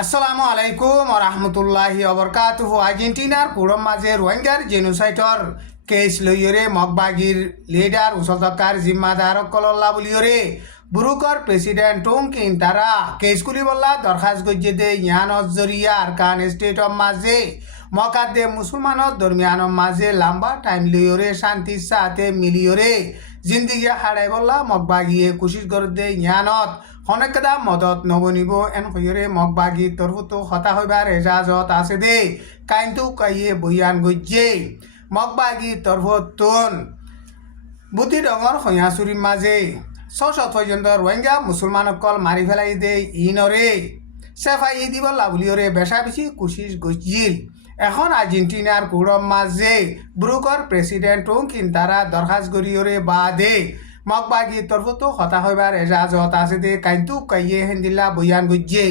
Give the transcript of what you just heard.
আসসালামু আলাইকুম রহমতুল্লাহি অবরকাতুহু। আর্জেন্টিনার কুড়ম মাঝে রোহিঙ্গার জেনোসাইটর কেস লইয়রে মগবাগির লিডার উসলতকার জিম্মাদার কল্লা বলিয়রে বুরুকর প্রেসিডেন্ট টুমকিন তারা কেসকুলি বল্লা দরখাস্ত গজ্জে দে ইয়ান জরিয়া আরকান স্টেট অফ মাঝে মকাদ্দে মুসলমানত দরমিয়ানর মাঝে লম্বা টাইম লইয়রে শান্তি সাথে মিলিয়রে জিন্দিগি হারাই বল্লা মগবাগিয়ে কুশিস করদে ইয়ানত অনেকদা মদত নবনিব এন হইরে মগবাগি তরফতো হতা হইবার এজাজত আছে দে কাইন্তু কাইয়ে বইয়ান গজ্জে মগবাগি তরফতুন বুতি ডঙর হইয়াচুরির মাঝে 600 পর্যন্ত রোহিঙ্গা মুসলমানসকল মারি ফেলাই দে ইনরে সেফাই দিব লাভলিয়রে বেশা বেশি কুশিস গজ্জিল। এখন আর্জেন্টিনার কুড়ম মাঝে ব্রুকর প্রেসিডেন্ট টুমকিন তারা দরখাস্ত গরিয়রে বাদে মগবাগি তরফতো হতা হইবার এজাজত আছে দে কাইন্তু কাইয়ে হেন্দিল্লা বইয়ান গজ্জে।